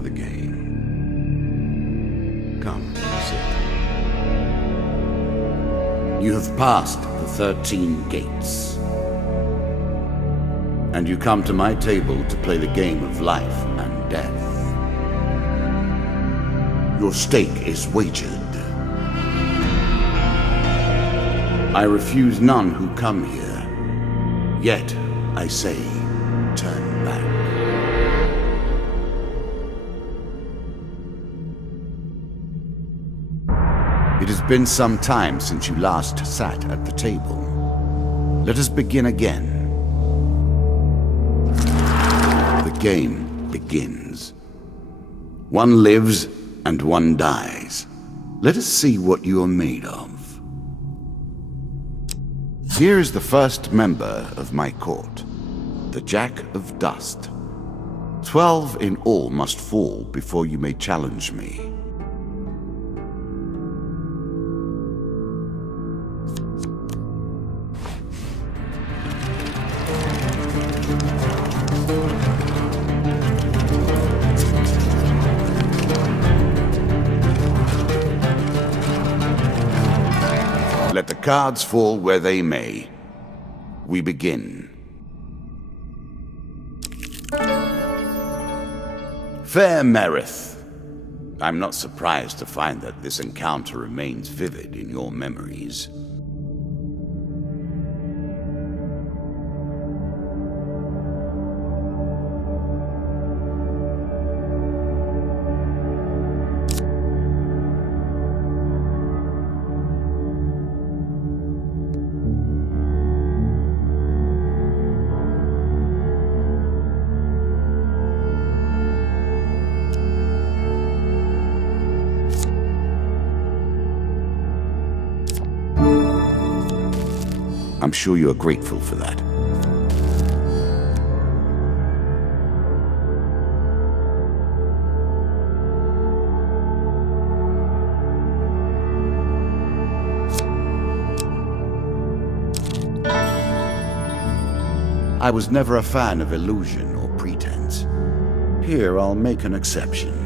for the game. Come, sit. You have passed the 13 gates. And you come to my table to play the game of life and death. Your stake is wagered. I refuse none who come here. Yet, I say, turn back. It has been some time since you last sat at the table. Let us begin again. The game begins. One lives and one dies. Let us see what you are made of. Here is the first member of my court, the Jack of Dust. 12 in all must fall before you may challenge me. Let the cards fall where they may. We begin. Fair Merith, I'm not surprised to find that this encounter remains vivid in your memories. I'm sure you are grateful for that. I was never a fan of illusion or pretense. Here, I'll make an exception.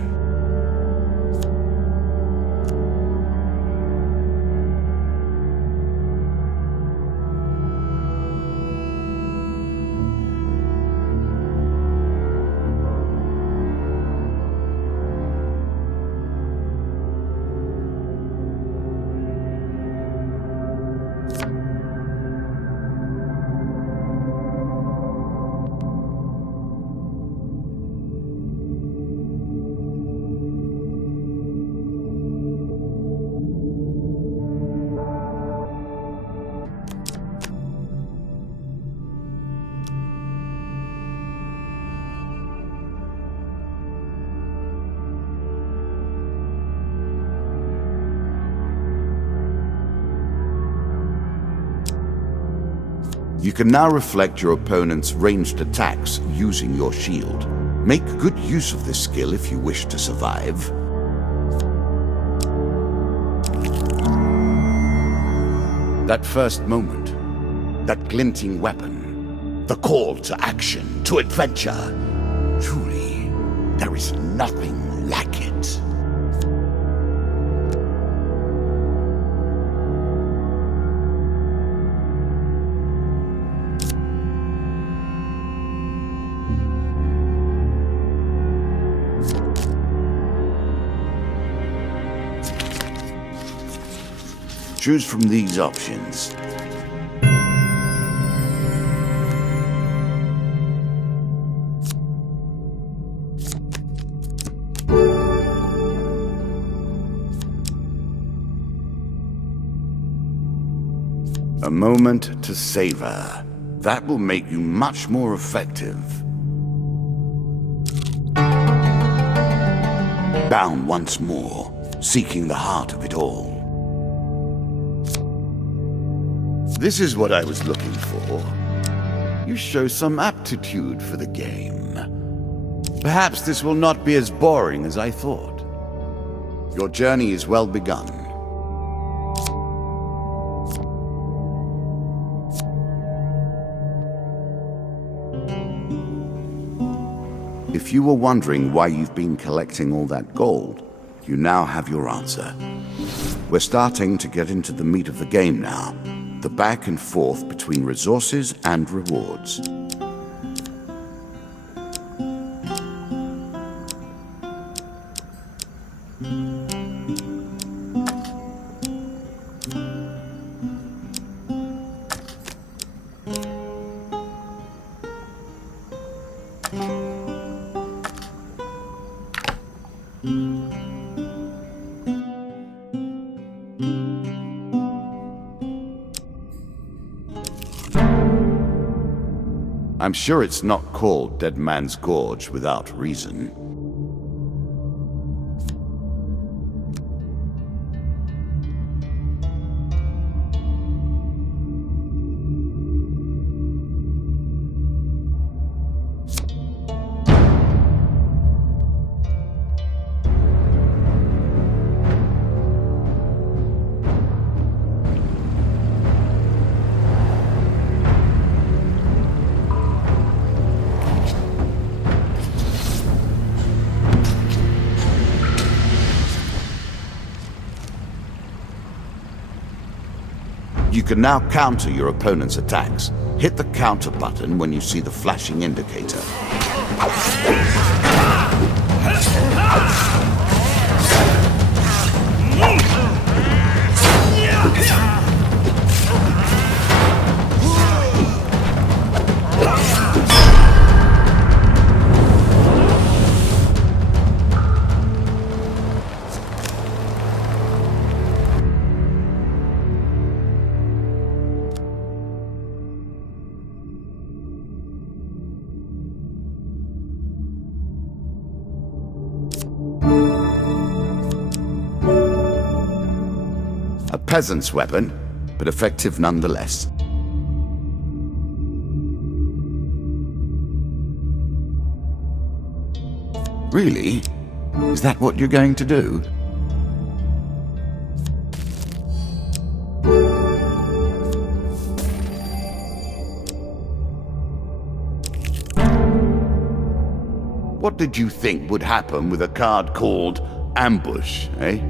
You can now reflect your opponent's ranged attacks using your shield. Make good use of this skill if you wish to survive. That first moment, that glinting weapon, the call to action, to adventure. Truly, there is nothing like it. Choose from these options. A moment to savor. That will make you much more effective. Bound once more, seeking the heart of it all. This is what I was looking for. You show some aptitude for the game. Perhaps this will not be as boring as I thought. Your journey is well begun. If you were wondering why you've been collecting all that gold, you now have your answer. We're starting to get into the meat of the game now, the back and forth between resources and rewards. I'm sure it's not called Dead Man's Gorge without reason. You can now counter your opponent's attacks. Hit the counter button when you see the flashing indicator. A peasant's weapon, but effective nonetheless. Really? Is that what you're going to do? What did you think would happen with a card called Ambush, eh?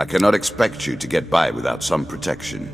I cannot expect you to get by without some protection.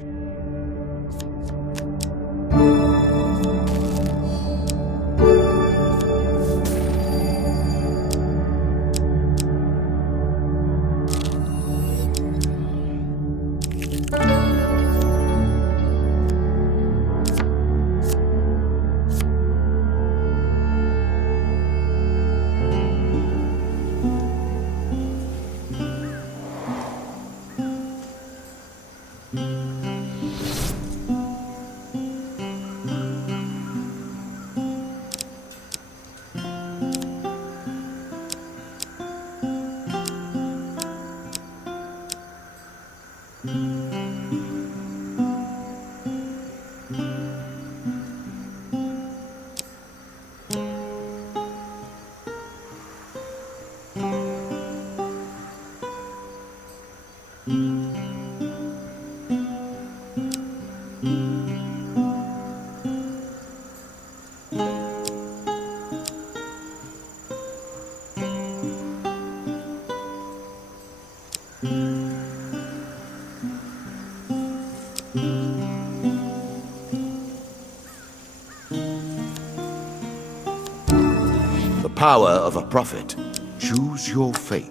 power of a prophet. Choose your fate.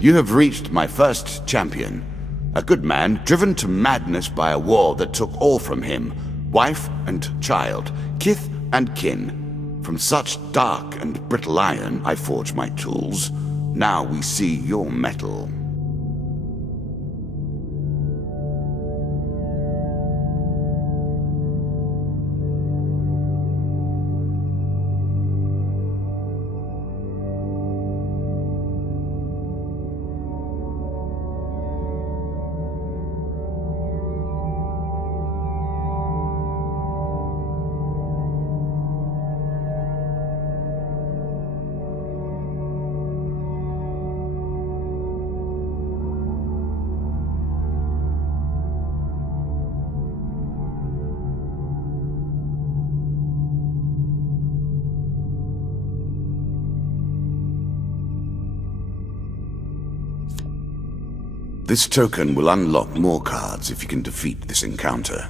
You have reached my first champion. A good man, driven to madness by a war that took all from him. Wife and child, kith and kin. From such dark and brittle iron I forge my tools. Now we see your metal. This token will unlock more cards if you can defeat this encounter.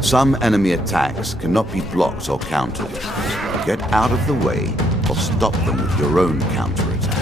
Some enemy attacks cannot be blocked or countered. Get out of the way or stop them with your own counterattack.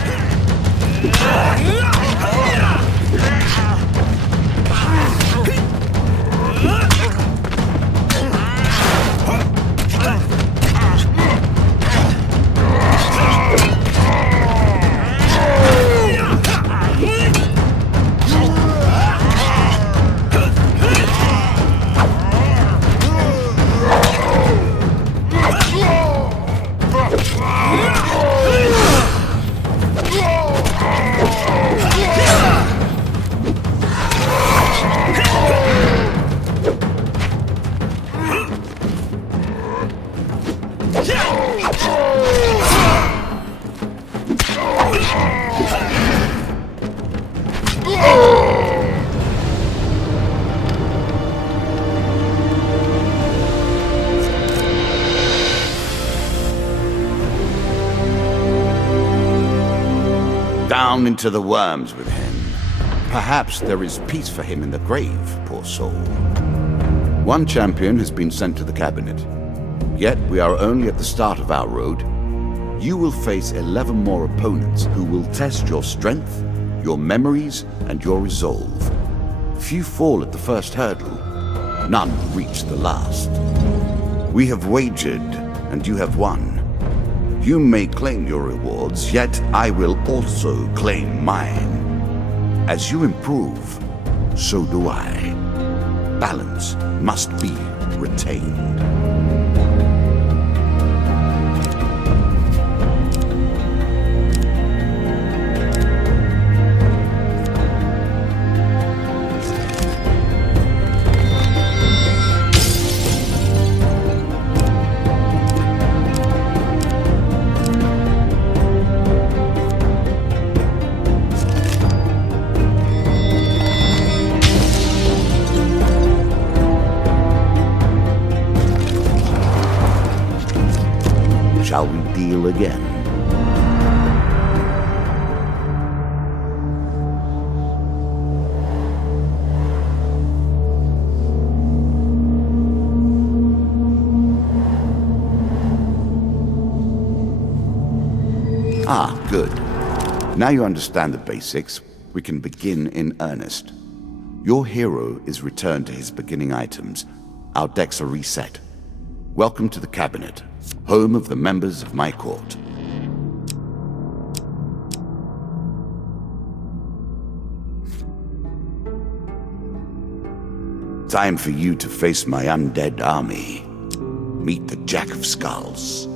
Down into the worms with him. Perhaps there is peace for him in the grave, poor soul. One champion has been sent to the cabinet. Yet we are only at the start of our road. You will face 11 more opponents who will test your strength, your memories, and your resolve. Few fall at the first hurdle. None reach the last. We have wagered, and you have won. You may claim your rewards, yet I will also claim mine. As you improve, so do I. Balance must be retained. Shall we deal again? Ah, good. Now you understand the basics, we can begin in earnest. Your hero is returned to his beginning items. Our decks are reset. Welcome to the cabinet, home of the members of my court. Time for you to face my undead army. Meet the Jack of Skulls.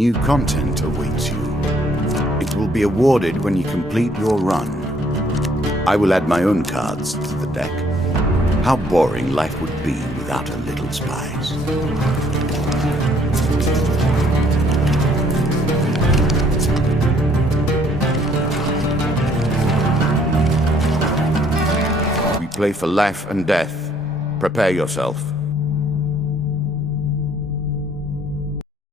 New content awaits you. It will be awarded when you complete your run. I will add my own cards to the deck. How boring life would be without a little spice. We play for life and death. Prepare yourself.